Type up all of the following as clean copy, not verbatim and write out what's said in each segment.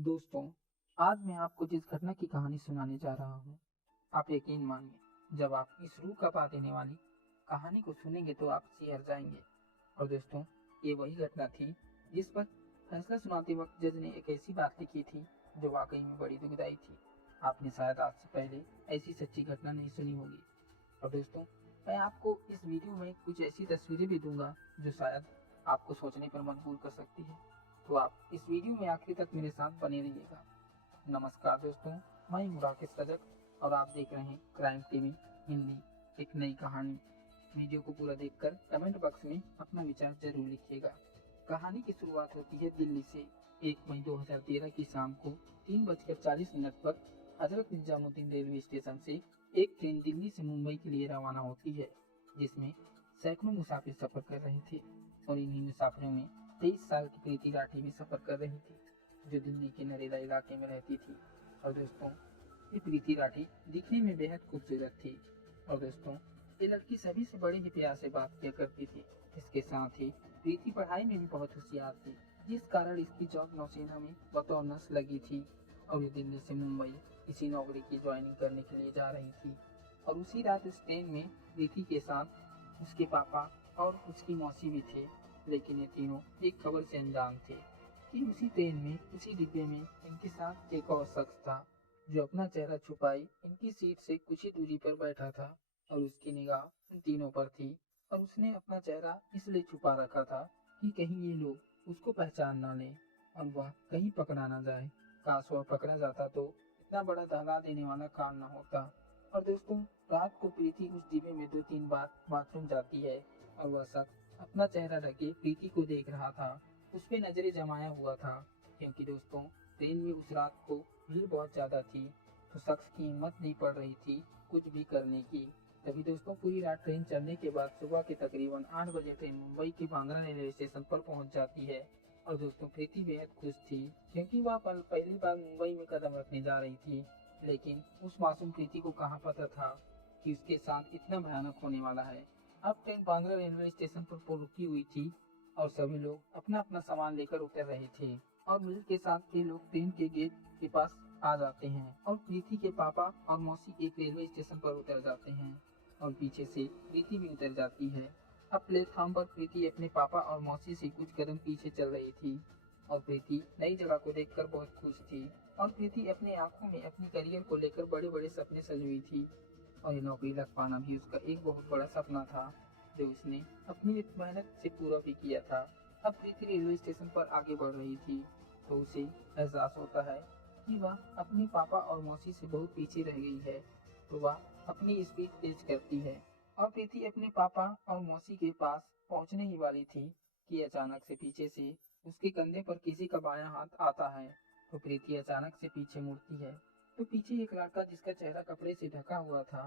दोस्तों, आज मैं आपको जिस घटना की कहानी सुनाने जा रहा हूँ, आप यकीन मानिए, जब आप इस रूह कँपा देने वाली कहानी को सुनेंगे तो आप सिहर जाएंगे। और दोस्तों, ये वही घटना थी जिस पर फैसला सुनाते वक्त जज ने एक ऐसी बात लिखी थी जो वाकई में बड़ी दुखदाई थी। आपने शायद आज से पहले ऐसी सच्ची घटना नहीं सुनी होगी। और दोस्तों, मैं आपको इस वीडियो में कुछ ऐसी तस्वीरें भी दूंगा जो शायद आपको सोचने पर मजबूर कर सकती है। तो आप इस वीडियो में आखिर तक मेरे साथ बने रहिएगा। नमस्कार दोस्तों, मैं हूँ राकेश रजक और आप देख रहे हैं क्राइम टीवी हिंदी, एक नई कहानी। वीडियो को पूरा देखकर कमेंट बॉक्स में अपना विचार जरूर लिखिएगा। कहानी की शुरुआत होती है दिल्ली से। 1 मई 2013 की शाम को 3:40 पर हजरत निजामुद्दीन रेलवे स्टेशन से एक ट्रेन दिल्ली से मुंबई के लिए रवाना होती है, जिसमें सैकड़ों मुसाफिर सफर कर रहे थे। और इन्हीं मुसाफिरों में 23 साल की प्रीति राठी भी सफर कर रही थी, जो दिल्ली के नरेला इलाके में रहती थी। और दोस्तों, ये प्रीति राठी दिखने में बेहद खूबसूरत थी। और दोस्तों, ये लड़की सभी से बड़े ही प्यार से बात किया करती थी। इसके साथ ही प्रीति पढ़ाई में भी बहुत होशियार थी, जिस कारण इसकी जॉब नौसेना में बतौर नर्स लगी थी। और ये दिल्ली से मुंबई इसी नौकरी की ज्वाइनिंग करने के लिए जा रही थी। और उसी रात इस ट्रेन में प्रीति के साथ उसके पापा और उसकी मौसी भी थे। लेकिन ये तीनों एक खबर से अनजान थे कि उसी ट्रेन में, उसी डिब्बे में इनके साथ एक और शख्स था, जो अपना चेहरा छुपाई इनकी सीट से कुछ ही दूरी पर बैठा था। और उसकी निगाह उन तीनों पर थी। और उसने अपना चेहरा इसलिए छुपा रखा था कि कहीं ये लोग उसको पहचान ना लें और वह कहीं पकड़ा ना जाए। काश वह पकड़ा जाता तो इतना बड़ा दहला देने वाला काम न होता। और दोस्तों, रात को प्रीति उस डिब्बे में 2-3 बार बाथरूम जाती है और वह शख्स अपना चेहरा ढके प्रीति को देख रहा था। उस पे नजरें जमाया हुआ था, क्योंकि दोस्तों, ट्रेन में उस रात को भीड़ बहुत ज्यादा थी, तो शख्स की हिम्मत नहीं पड़ रही थी कुछ भी करने की। तभी दोस्तों, पूरी रात ट्रेन चलने के बाद सुबह के तकरीबन 8 बजे ट्रेन मुंबई के बांद्रा रेलवे स्टेशन पर पहुंच जाती है। और दोस्तों, प्रीति बेहद खुश थी, क्योंकि वह पहली बार मुंबई में कदम रखने जा रही थी। लेकिन उस मासूम प्रीति को कहाँ पता था कि उसके साथ इतना भयानक होने वाला है। अब ट्रेन बांद्रा रेलवे स्टेशन पर रुकी हुई थी और सभी लोग अपना अपना सामान लेकर उतर रहे थे। और मिल के साथ ये लोग ट्रेन के गेट के पास आ जाते हैं और प्रीति के पापा और मौसी एक रेलवे स्टेशन पर उतर जाते हैं और पीछे से प्रीति भी उतर जाती है। अब प्लेटफॉर्म पर प्रीति अपने पापा और मौसी से कुछ कदम पीछे चल रही थी। और प्रीति नई जगह को देखकर बहुत खुश थी। और प्रीति अपनी आंखों में अपनी करियर को लेकर बड़े बड़े सपने सजोई थी। और ये नौकरी लग पाना भी उसका एक बहुत बड़ा सपना था, जो उसने अपनी मेहनत से पूरा भी किया था। अब प्रीति रेलवे स्टेशन पर आगे बढ़ रही थी, तो उसे एहसास होता है कि वह अपने पापा और मौसी से बहुत पीछे रह गई है। तो वह अपनी स्पीड तेज करती है और प्रीति अपने पापा और मौसी के पास पहुंचने ही वाली थी कि अचानक से पीछे से उसके कंधे पर किसी का बायां हाथ आता है। तो प्रीति अचानक से पीछे मुड़ती है, तो पीछे एक लड़का जिसका चेहरा कपड़े से ढका हुआ था,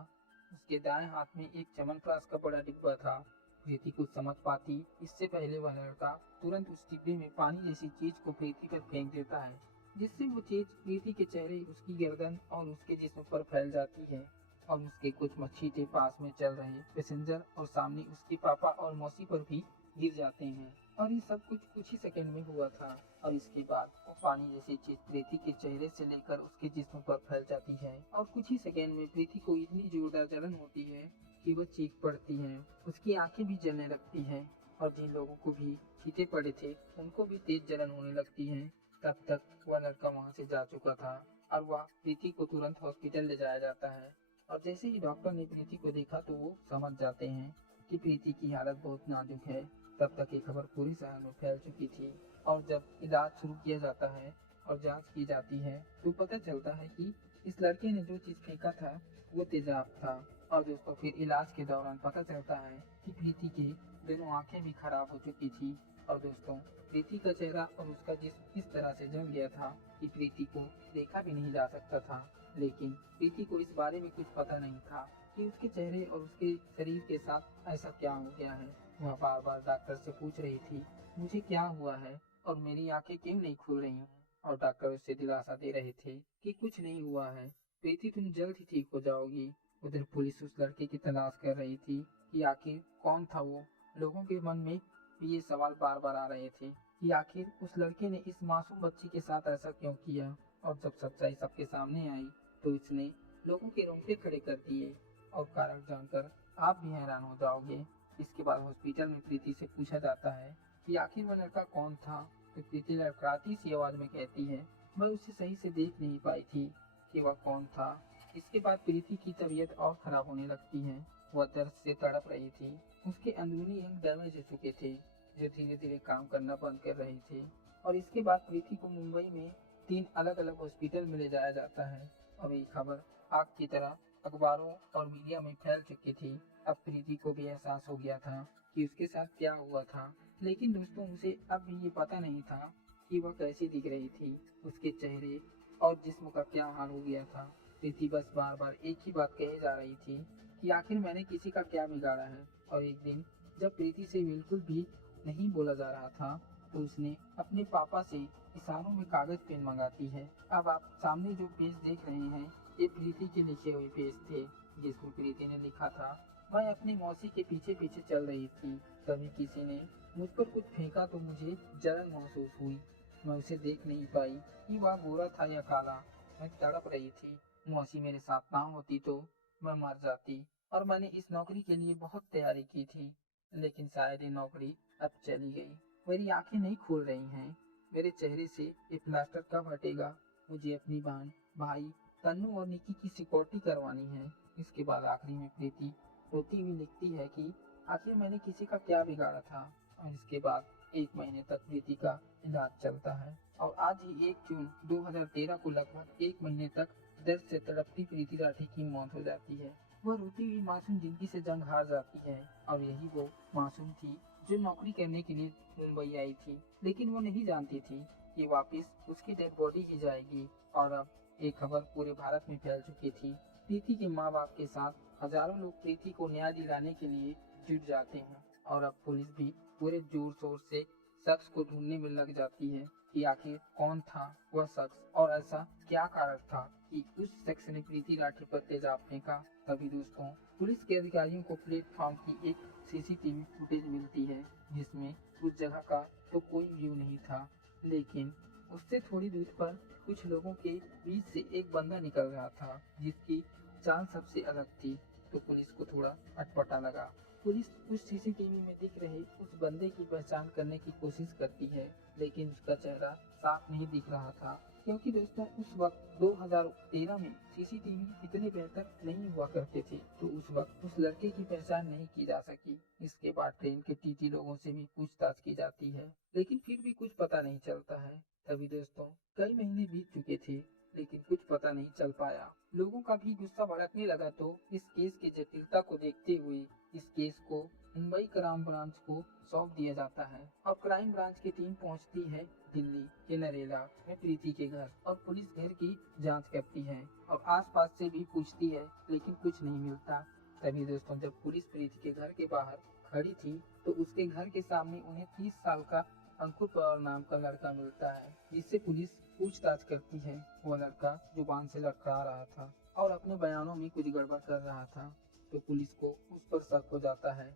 उसके दाएं हाथ में एक च्यवनप्राश का बड़ा डिब्बा था। प्रीति कुछ समझ पाती इससे पहले वह लड़का तुरंत उस डिब्बे में पानी जैसी चीज को प्रीति पर फेंक देता है, जिससे वो चीज प्रीति के चेहरे, उसकी गर्दन और उसके जिस्म पर फैल जाती है। और उसके कुछ मच्छीटे पास में चल रहे पैसेंजर और सामने उसके पापा और मौसी पर भी गिर जाते हैं। और ये सब कुछ ही सेकंड में हुआ था। और इसके बाद वो पानी जैसी चीज प्रीति के चेहरे से लेकर उसके जिस्म पर फैल जाती है और कुछ ही सेकंड में प्रीति को इतनी जोरदार जलन होती है कि वह चीख पड़ती है। उसकी आंखें भी जलने लगती हैं और जिन लोगों को भी छींटे पड़े थे उनको भी तेज जलन होने लगती है। तब तक वह लड़का वहां से जा चुका था और वह प्रीति को तुरंत हॉस्पिटल ले जाया जाता है। और जैसे ही डॉक्टर ने प्रीति को देखा तो वो समझ जाते हैं कि प्रीति की हालत बहुत नाजुक है। तब तक ये खबर पूरी शहर में फैल चुकी थी। और जब इलाज शुरू किया जाता है और जांच की जाती है तो पता चलता है कि इस लड़के ने जो चीज फेंका था वो तेजाब था। और दोस्तों, फिर इलाज के दौरान पता चलता है कि प्रीति की दोनों आंखें भी खराब हो चुकी थी। और दोस्तों, प्रीति का चेहरा और उसका जिस्म इस तरह से जल गया था कि प्रीति को देखा भी नहीं जा सकता था। लेकिन प्रीति को इस बारे में कुछ पता नहीं था कि उसके चेहरे और उसके शरीर के साथ ऐसा क्या हो गया है। वह बार बार डॉक्टर से पूछ रही थी, मुझे क्या हुआ है और मेरी आंखें क्यों नहीं खुल रही हैं। और डॉक्टर उससे दिलासा दे रहे थे कि कुछ नहीं हुआ है प्रीति, तुम जल्द ही ठीक हो जाओगी। उधर पुलिस उस लड़के की तलाश कर रही थी कि आखिर कौन था वो। लोगों के मन में भी ये सवाल बार बार आ रहे थे कि आखिर उस लड़के ने इस मासूम बच्ची के साथ ऐसा क्यों किया। और जब सच्चाई सबके सामने आई तो इसने लोगों के रोंगटे खड़े कर दिए और कारण जानकर आप भी हैरान हो जाओगे। इसके बाद हॉस्पिटल में प्रीति से पूछा जाता है कि आखिर वह लड़का कौन था। तो प्रीति लड़खड़ाती सी आवाज में कहती है, मैं उसे सही से देख नहीं पाई थी कि वह कौन था। इसके बाद प्रीति की तबीयत और खराब होने लगती है। वह दर्द से तड़प रही थी। उसके अंदरूनी अंग डैमेज हो चुके थे जो धीरे धीरे काम करना बंद कर रहे थे। और इसके बाद प्रीति को मुंबई में 3 अलग अलग हॉस्पिटल में ले जाया जाता है और ये खबर आग की तरह अखबारों और मीडिया में फैल चुकी थी। अब प्रीति को भी एहसास हो गया था कि उसके साथ क्या हुआ था, लेकिन दोस्तों उसे अब भी ये पता नहीं था कि वह कैसी दिख रही थी, उसके चेहरे और जिस्म का क्या हाल हो गया था। प्रीति बस बार बार एक ही बात कहे जा रही थी कि आखिर मैंने किसी का क्या बिगाड़ा है। और एक दिन जब प्रीति से बिल्कुल भी नहीं बोला जा रहा था तो उसने अपने पापा से इशारों में कागज पेन मंगाती है। अब आप सामने जो पेज देख रहे हैं ये प्रीति के लिखे हुए पेज थे जिसमें प्रीति ने लिखा था, मैं अपनी मौसी के पीछे पीछे चल रही थी, तभी किसी ने मुझ पर कुछ फेंका तो मुझे जलन महसूस हुई। मैं उसे देख नहीं पाई कि वह गोरा था या काला। मैं तड़प रही थी। मौसी मेरे साथ ना होती तो मैं मर जाती। और मैंने इस नौकरी के लिए बहुत तैयारी की थी, लेकिन शायद ये नौकरी अब चली गई। मेरी आंखें नहीं खुल रही हैं। मेरे चेहरे से ये प्लास्टर कब हटेगा। मुझे अपनी बहन, भाई, तन्नू और निकी की सिक्योरिटी करवानी है। इसके बाद आखिरी में प्रीति रोती हुई लिखती है कि आखिर मैंने किसी का क्या बिगाड़ा था। और इसके बाद 1 महीने तक प्रीति का इलाज चलता है और आज ही 1 जून 2013 को लगभग 1 महीने तक दर्द से तड़पती प्रीति राठी की मौत हो जाती है। वह रोती हुई मासूम जिंदगी से जंग हार जाती है और यही वो मासूम थी जो नौकरी करने के लिए मुंबई आई थी, लेकिन वो नहीं जानती थी कि वापस उसकी डेड बॉडी ही जाएगी। और अब एक खबर पूरे भारत में फैल चुकी थी। प्रीति के माँ बाप के साथ हजारों लोग प्रीति को न्याय दिलाने के लिए जुट जाते हैं और अब पुलिस भी पूरे जोर शोर से शख्स को ढूंढने में लग जाती है कि आखिर कौन था वह शख्स और ऐसा क्या कारण था कि उस शख्स ने प्रीति राठी पर तेजाब फेंका। तभी दोस्तों पुलिस के अधिकारियों को प्लेटफॉर्म की एक सीसीटीवी फुटेज मिलती है जिसमें उस जगह का तो कोई व्यू नहीं था, लेकिन उससे थोड़ी दूर पर कुछ लोगों के बीच से एक बंदा निकल रहा था जिसकी चाल सबसे अलग थी। तो पुलिस को थोड़ा अटपटा लगा। पुलिस उस सीसीटीवी में दिख रहे उस बंदे की पहचान करने की कोशिश करती है, लेकिन उसका चेहरा साफ नहीं दिख रहा था क्योंकि दोस्तों उस वक्त 2013 में सीसीटीवी इतने बेहतर नहीं हुआ करते थे, तो उस वक्त उस लड़के की पहचान नहीं की जा सकी। इसके बाद ट्रेन के टीटी लोगों से भी पूछताछ की जाती है, लेकिन फिर भी कुछ पता नहीं चलता है। तभी दोस्तों कई महीने बीत चुके थे लेकिन कुछ पता नहीं चल पाया। लोगों का भी गुस्सा भड़कने लगा तो इस केस की जटिलता को देखते हुए इस केस को मुंबई क्राइम ब्रांच को सौंप दिया जाता है। अब क्राइम ब्रांच की टीम पहुंचती है दिल्ली के नरेला में प्रीति के घर और पुलिस घर की जांच करती है और आसपास से भी पूछती है, लेकिन कुछ नहीं मिलता। तभी दोस्तों जब पुलिस प्रीति के घर के बाहर खड़ी थी तो उसके घर के सामने उन्हें 30 साल का अंकुर पवार नाम का लड़का मिलता है, जिससे पुलिस पूछताछ करती है। वो लड़का जुबान से लड़खड़ा रहा था और अपने बयानों में कुछ गड़बड़ कर रहा था, तो पुलिस को उस पर शक हो जाता है।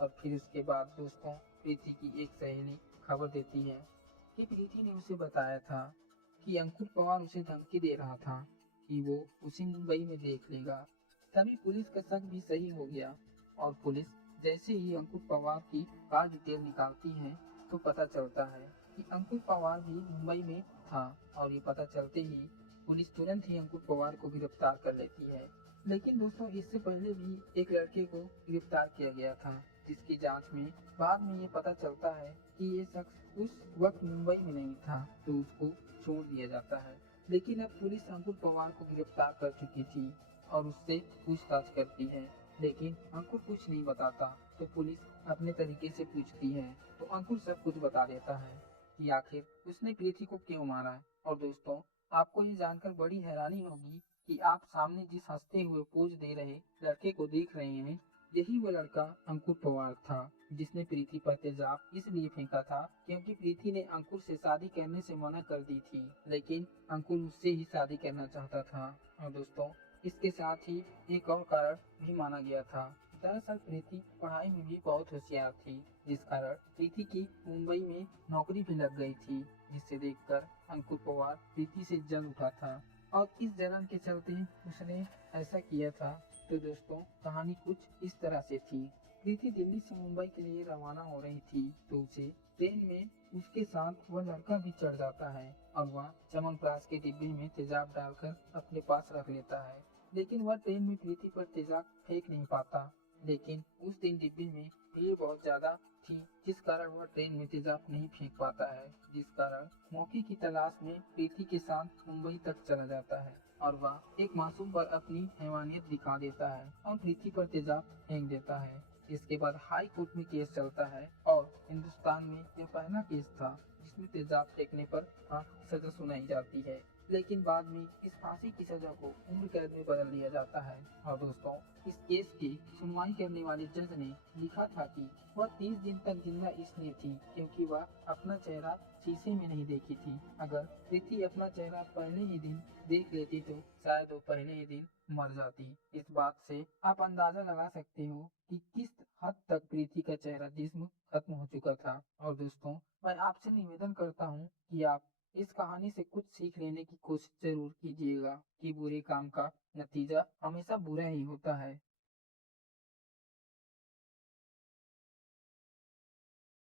और फिर उसके बाद दोस्तों प्रीति की एक सहेली खबर देती है कि प्रीति ने उसे बताया था कि अंकुर पवार उसे धमकी दे रहा था कि वो उसे मुंबई में देख लेगा। तभी पुलिस का शक भी सही हो गया और पुलिस जैसे ही अंकुर पवार की कार डिटेल निकालती है तो पता चलता है कि अंकुर पवार भी मुंबई में था। और ये पता चलते ही पुलिस तुरंत ही अंकुर पवार को गिरफ्तार कर लेती है। लेकिन दोस्तों इससे पहले भी एक लड़के को गिरफ्तार किया गया था, जिसकी जांच में बाद में ये पता चलता है कि ये शख्स उस वक्त मुंबई में नहीं था, तो उसको छोड़ दिया जाता है। लेकिन अब पुलिस अंकुर पवार को गिरफ्तार कर चुकी थी और उससे पूछताछ करती है, लेकिन अंकुर कुछ नहीं बताता। तो पुलिस अपने तरीके से पूछती है तो अंकुर सब कुछ बता देता है कि आखिर उसने प्रीति को क्यों मारा है। और दोस्तों आपको ये जानकर बड़ी हैरानी होगी कि आप सामने जिस हंसते हुए पोज दे रहे लड़के को देख रहे हैं, यही वो लड़का अंकुर पवार था जिसने प्रीति पर तेजाब इसलिए फेंका था क्योंकि प्रीति ने अंकुर से शादी करने से मना कर दी थी, लेकिन अंकुर उससे ही शादी करना चाहता था। और दोस्तों इसके साथ ही एक और कारण भी माना गया था। दरअसल प्रीति पढ़ाई में भी बहुत होशियार थी, जिस कारण प्रीति की मुंबई में नौकरी भी लग गई थी, जिसे देखकर अंकुर पवार प्रीति से जल उठा था और इस जलन के चलते उसने ऐसा किया था। तो दोस्तों, कहानी कुछ इस तरह से थी। प्रीति दिल्ली से मुंबई के लिए रवाना हो रही थी, तो उसे ट्रेन में उसके साथ वह लड़का भी चढ़ जाता है और वह च्यवनप्राश के डिब्बे में तेजाब डालकर अपने पास रख लेता है। लेकिन वह ट्रेन में प्रीति पर तेजाब फेंक नहीं पाता। लेकिन उस दिन डिब्बे में भीड़ बहुत ज्यादा थी, जिस कारण वह ट्रेन में तेजाब नहीं फेंक पाता है, जिस कारण मौके की तलाश में प्रीति के साथ मुंबई तक चला जाता है और वह एक मासूम पर अपनी हैवानियत दिखा देता है और प्रीति पर तेजाब फेंक देता है। इसके बाद हाई कोर्ट में केस चलता है और हिंदुस्तान में यह पहला केस था जिसमें तेजाब फेंकने पर फांसी की सजा सुनाई जाती है। लेकिन बाद में इस फांसी की सजा को उम्र कैद में बदल दिया जाता है। और दोस्तों, इस केस की सुनवाई करने वाले जज ने लिखा था कि वह 30 दिन तक जिंदा इसलिए थी क्योंकि वह अपना चेहरा शीशे में नहीं देखी थी। अगर प्रीति अपना चेहरा पहले ही दिन देख लेती तो शायद वो पहले ही दिन मर जाती। इस बात से आप अंदाजा लगा सकते हो कि किस हद तक प्रीति का चेहरा जिस्म खत्म हो चुका था। और दोस्तों, मैं आपसे निवेदन करता हूँ कि आप इस कहानी से कुछ सीख लेने की कोशिश जरूर कीजिएगा कि बुरे काम का नतीजा हमेशा बुरा ही होता है।